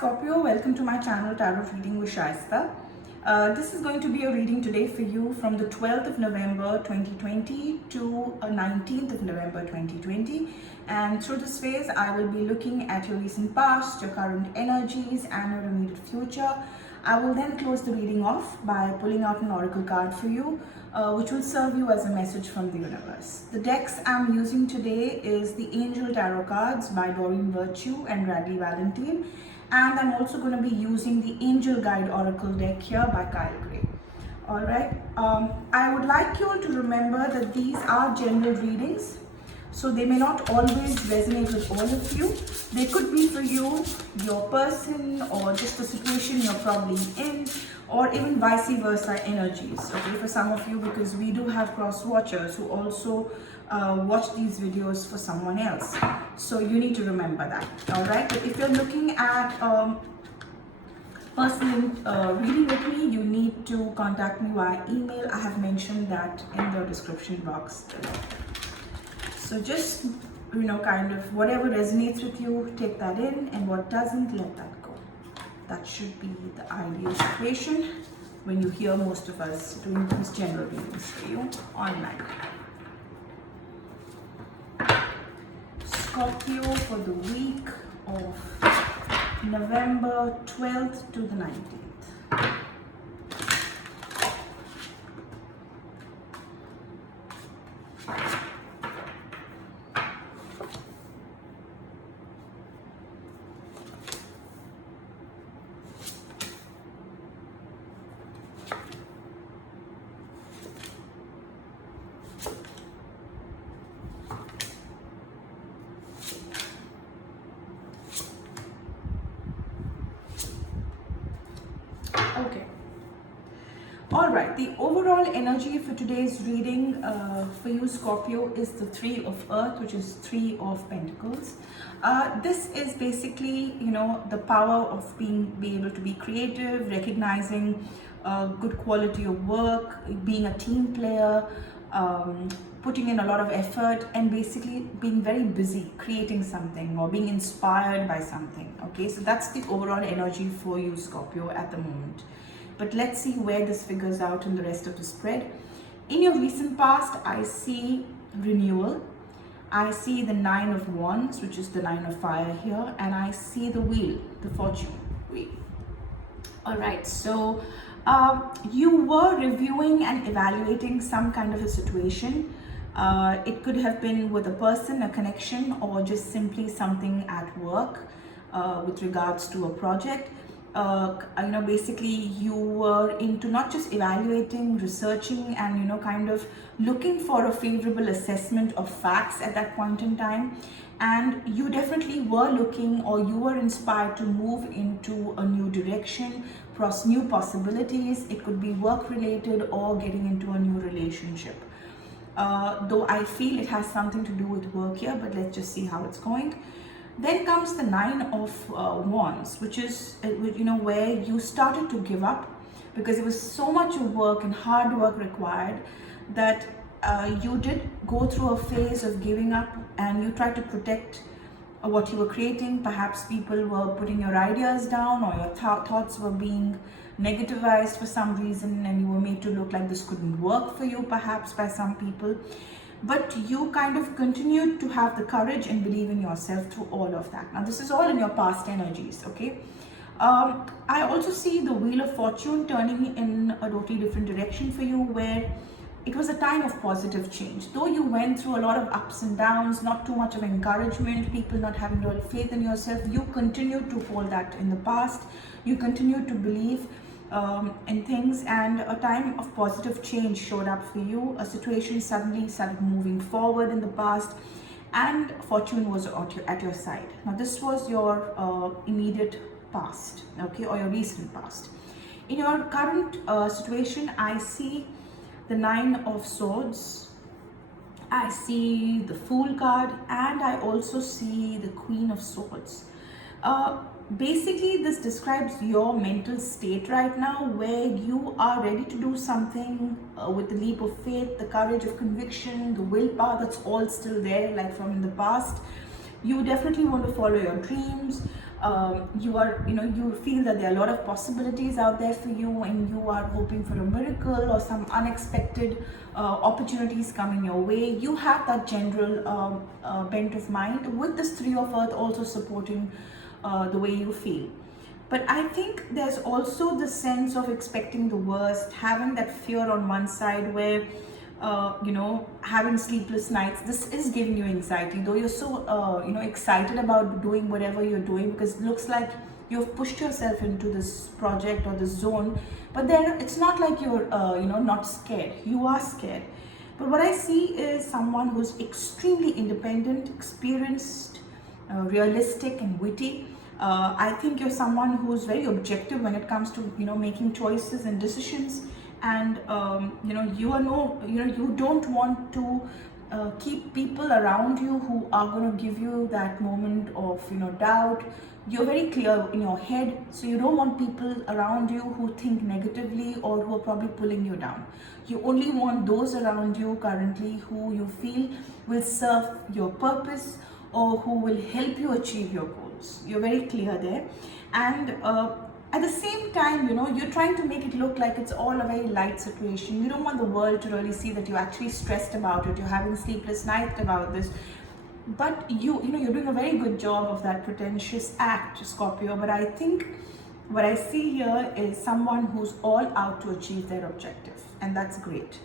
Scorpio, welcome to my channel Tarot Reading with Shaista. This is going to be a reading today for you from the 12th of November 2020 to 19th of November 2020. And through this phase, I will be looking at your recent past, your current energies, and your immediate future. I will then close the reading off by pulling out an oracle card for you, which will serve you as a message from the universe. The decks I'm using today is the Angel Tarot cards by Doreen Virtue and Radley Valentine. And I'm also going to be using the Angel Guide Oracle deck here by Kyle Gray. Alright, I would like you all to remember that these are general readings, so they may not always resonate with all of you. They could be for you, your person, or just the situation you're probably in, or even vice versa energies, okay, for some of you, because we do have cross watchers who also watch these videos for someone else. So you need to remember that, all right? But if you're looking at personal reading with me, you need to contact me via email. I have mentioned that in the description box below. So just, kind of whatever resonates with you, take that in, and what doesn't, let that go. That should be the ideal situation when you hear most of us doing these general readings for you online. Scorpio for the week of November 12th to the 19th. Okay. All right. The overall energy for today's reading for you, Scorpio, is the Three of Earth, which is Three of Pentacles. This is basically, the power of being able to be creative, recognizing good quality of work, being a team player, putting in a lot of effort, and basically being very busy creating something or being inspired by something. Okay, so that's the overall energy for you, Scorpio, at the moment. But let's see where this figures out in the rest of the spread. In your recent past, I see renewal. I see the Nine of Wands, which is the Nine of Fire here, and I see the Wheel, the Fortune Wheel. All right, so you were reviewing and evaluating some kind of a situation. It could have been with a person, a connection, or just simply something at work with regards to a project. Basically you were into not just evaluating, researching, and kind of looking for a favorable assessment of facts at that point in time. And you definitely were looking, or you were inspired to move into a new direction, new possibilities. It could be work related or getting into a new relationship. Though I feel it has something to do with work here, but let's just see how it's going. Then comes the Nine of Wands, which is, where you started to give up because it was so much of work and hard work required that you did go through a phase of giving up, and you tried to protect what you were creating. Perhaps people were putting your ideas down, or your thoughts were being negativized for some reason, and you were made to look like this couldn't work for you, perhaps by some people. But you kind of continued to have the courage and believe in yourself through all of that. Now, this is all in your past energies, okay? I also see the Wheel of Fortune turning in a totally different direction for you, where it was a time of positive change. Though you went through a lot of ups and downs, not too much of encouragement, people not having real faith in yourself, you continued to hold that in the past. You continued to believe in things, and a time of positive change showed up for you. A situation suddenly started moving forward in the past, and fortune was at your side. Now, this was your immediate past, okay, or your recent past. In your current situation, I see the Nine of Swords, I see the Fool card, and I also see the Queen of Swords. Basically, this describes your mental state right now, where you are ready to do something with the leap of faith, the courage of conviction, the willpower that's all still there, like from in the past. You definitely want to follow your dreams. You are, you feel that there are a lot of possibilities out there for you, and you are hoping for a miracle or some unexpected opportunities coming your way. You have that general bent of mind, with this Three of Earth also supporting the way you feel. But I think there's also the sense of expecting the worst, having that fear on one side where, having sleepless nights. This is giving you anxiety, though you're so, excited about doing whatever you're doing, because it looks like you've pushed yourself into this project or this zone. But then it's not like you're, not scared. You are scared. But what I see is someone who's extremely independent, experienced, realistic, and witty. I think you're someone who's very objective when it comes to making choices and decisions, and you don't want to keep people around you who are going to give you that moment of doubt. You're very clear in your head, so you don't want people around you who think negatively or who are probably pulling you down. You only want those around you currently who you feel will serve your purpose or who will help you achieve your goals. You're very clear there. And at the same time, you're trying to make it look like it's all a very light situation. You don't want the world to really see that you're actually stressed about it, you're having sleepless nights about this. But you're doing a very good job of that pretentious act, Scorpio. But I think what I see here is someone who's all out to achieve their objective, and that's great.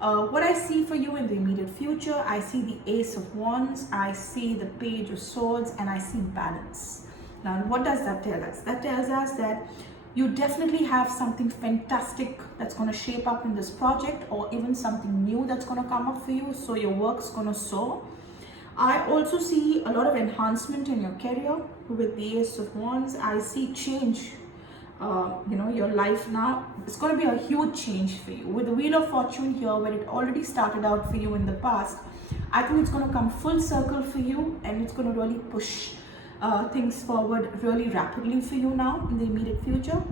What I see for you in the immediate future, I see the Ace of Wands, I see the Page of Swords, and I see balance. Now, what does that tell us? That tells us that you definitely have something fantastic that's going to shape up in this project, or even something new that's going to come up for you, so your work's going to soar. I also see a lot of enhancement in your career with the Ace of Wands. I see change. Your life now, it's going to be a huge change for you. With the Wheel of Fortune here, where it already started out for you in the past, I think it's going to come full circle for you, and it's going to really push things forward really rapidly for you now in the immediate future.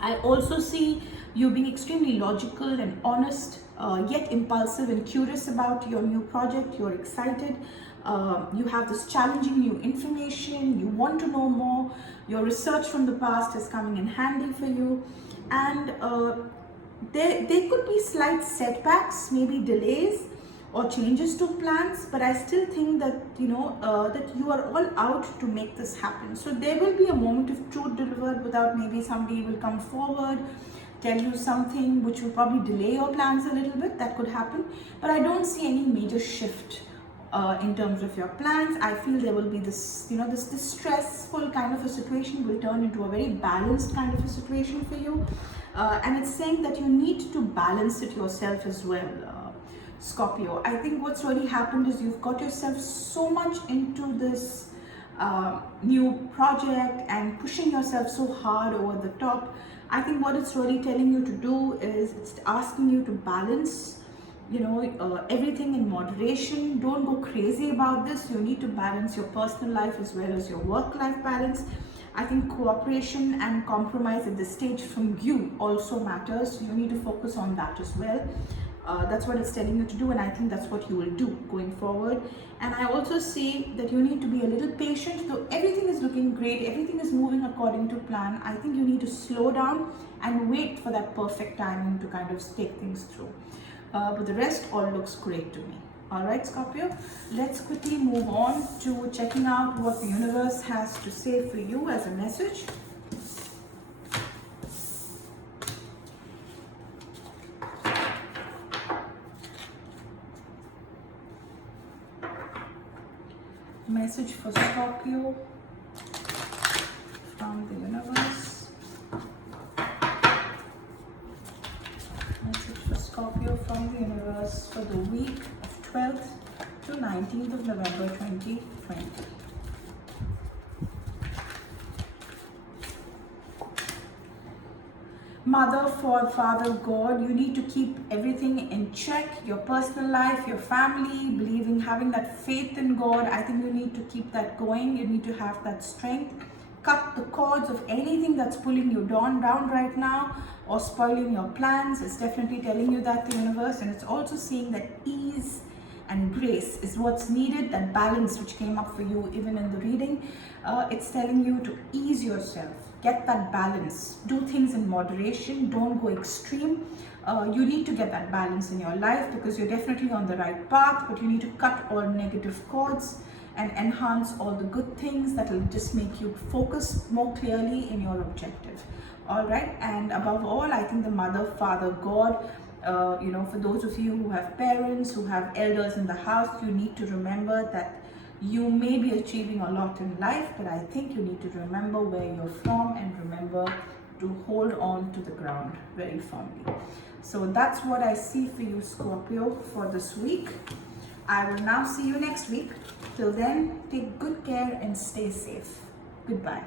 I also see you being extremely logical and honest, yet impulsive and curious about your new project. You're excited. You have this challenging new information. You want to know more. Your research from the past is coming in handy for you. And there could be slight setbacks, maybe delays or changes to plans, but I still think that that you are all out to make this happen. So there will be a moment of truth delivered, without maybe somebody will come forward, tell you something which will probably delay your plans a little bit. That could happen, but I don't see any major shift in terms of your plans. I feel there will be this, this stressful kind of a situation will turn into a very balanced kind of a situation for you, and it's saying that you need to balance it yourself as well. Scorpio, I think what's really happened is you've got yourself so much into this new project and pushing yourself so hard over the top. I think what it's really telling you to do is it's asking you to balance, everything in moderation. Don't go crazy about this. You need to balance your personal life as well as your work-life balance. I think cooperation and compromise at this stage from you also matters. You need to focus on that as well. That's what it's telling you to do, and I think that's what you will do going forward. And I also see that you need to be a little patient. Though everything is looking great, everything is moving according to plan, I think you need to slow down and wait for that perfect timing to kind of take things through. But the rest all looks great to me. Alright, Scorpio, let's quickly move on to checking out what the universe has to say for you as a message. Message for Scorpio from the universe. Message for Scorpio from the universe for the week of 12th to 19th of November 2020. Mother, Father, God, you need to keep everything in check. Your personal life, your family, believing, having that faith in God. I think you need to keep that going. You need to have that strength. Cut the cords of anything that's pulling you down right now or spoiling your plans. It's definitely telling you that, the universe. And it's also seeing that ease and grace is what's needed. That balance which came up for you even in the reading, it's telling you to ease yourself, get that balance, do things in moderation, don't go extreme. You need to get that balance in your life, because you're definitely on the right path, but you need to cut all negative cords and enhance all the good things that will just make you focus more clearly in your objective. All right, and above all, I think the Mother, Father, God, for those of you who have parents, who have elders in the house, you need to remember that you may be achieving a lot in life, but I think you need to remember where you're from and remember to hold on to the ground very firmly. So that's what I see for you, Scorpio, for this week. I will now see you next week. Till then, take good care and stay safe. Goodbye.